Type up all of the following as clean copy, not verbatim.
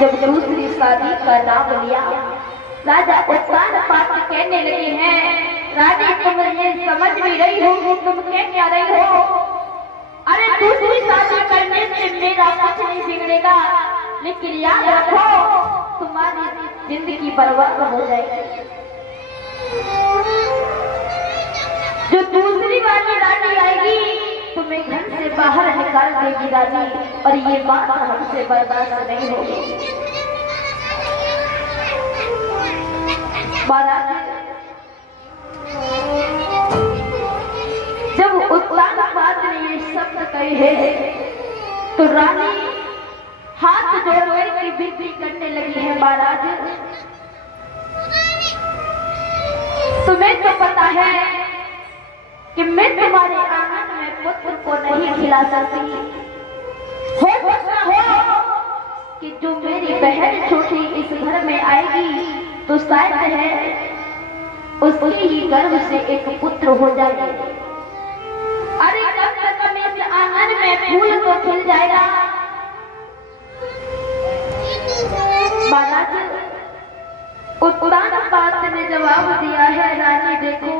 जब दूसरी शादी का नाम लिया, राजा उत्तान पात्र कहने लगे हैं, रानी तुम ये समझ भी रही हो कि तुम कह क्या रही हो? अरे दूसरी शादी करने से मेरा कुछ नहीं बिगड़ेगा, लेकिन याद रखो तुम्हारी जिंदगी बर्बाद हो जाएगी। जो दूसरी वाली रानी आएगी तुम्हें घर से बाहर निकाल देगी रानी, और ये बात हमसे बर्दाश्त नहीं होगी। जब उत्तान पात्र ने ये शब्द कहे तो रानी हाथ जोड़कर की विनती करने लगी है, महाराज तुम्हें तो पता है कि मैं तुम्हारे आंगन में पुत्र को नहीं खिला सकती। हो सकता हो कि जो मेरी बहन छोटी इस घर में आएगी तो शायद है उसके ही गर्भ से एक पुत्र हो जाए। अरे जब तक इस आंगन में फूल तो खिल जाएगा। महाराज उत्तान पात्र ने जवाब दिया है, रानी देखो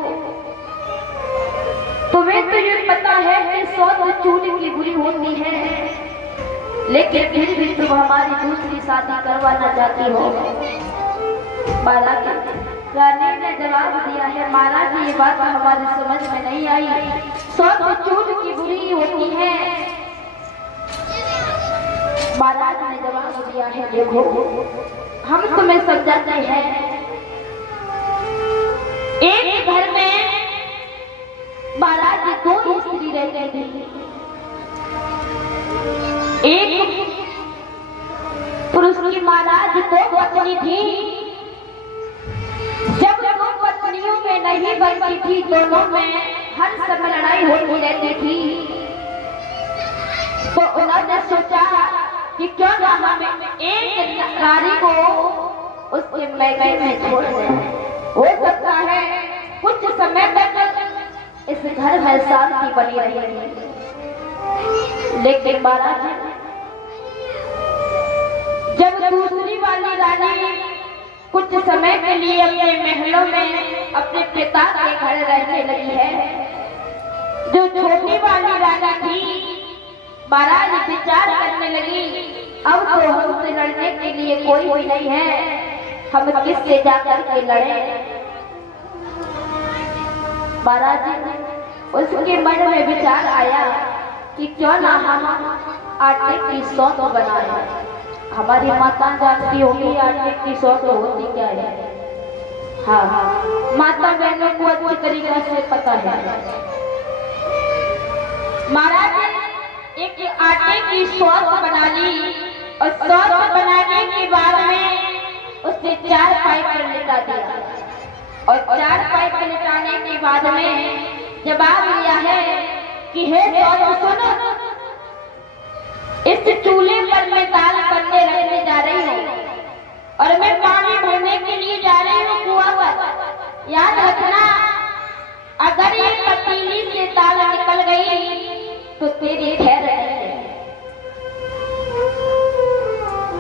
तुम्हें तो ये पता है कि 100 चूड़ी की बुरी होती है, लेकिन फिर भी तुम हमारी दूसरी शादी करवाना चाहती हो। महाराज रानी ने जवाब दिया है, महाराज ये बात हमारी समझ में नहीं आई। 100 चूड़ी की बुरी होती है। महाराज ने जवाब दिया है, देखो हम तुम्हें समझाते हैं, एक घर में महाराज 2 स्त्री रहते थे। एक पुरुष की महाराज 2 पत्नी थी। जब 2 पत्नियों में नहीं बनती थी, दोनों में हर समय लड़ाई होती रहती थी, तो उन्होंने सोचा कि क्यों ना हम एक नारी को उसके महल में छोड़ दें। हो सकता है कुछ समय तक इस घर में शांति बनी रहेगी। लेकिन महाराज जब दूसरी वाली रानी कुछ समय के लिए अपने महलों में अपने पिता के घर रहने लगी है, जो छोटी वाली रानी थी महाराज विचार करने लगी, अब तो हमसे लड़ने के लिए कोई नहीं है, हम किससे जाकर के लड़े। महाराज उसके मन में विचार आया कि क्यों ना हम आटे की सौंठ बनाए। हमारी माता जानती होगी आटे की सौंठ होती क्या है। हाँ, माता बहनों को अच्छी तरीके से पता है। महाराज एक आटे की सौंठ बना ली, और सौंठ बनाने के बाद में उसने 4 पाइप लिटा दिया, और 4 पाइप लिटाने के बाद में जवाब दिया है कि हे सौंठ सुनो, इस चूल्हे पर मैं दाल बनने रखने जा रही हूँ, और मैं पानी भरने के लिए जा रही हूँ कुआं पर। याद रखना, अगर ये पतीली से दाल निकल गई तो तेरी खैर है।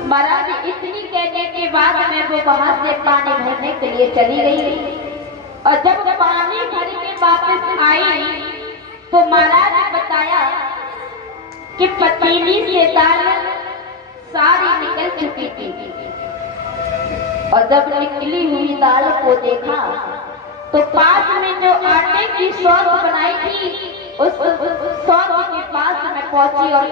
महाराज इतनी कहने के बाद में वो वहां से पानी भरने के लिए चली गई, और जब पानी भर के वापस आई तो महाराज ने बताया कि पतीली से दाल सारी निकल चुकी थी, और जब निकली हुई दाल को देखा तो पास में जो आटे की सौंठ बनाई थी उस सौंठ के पास में पहुंची और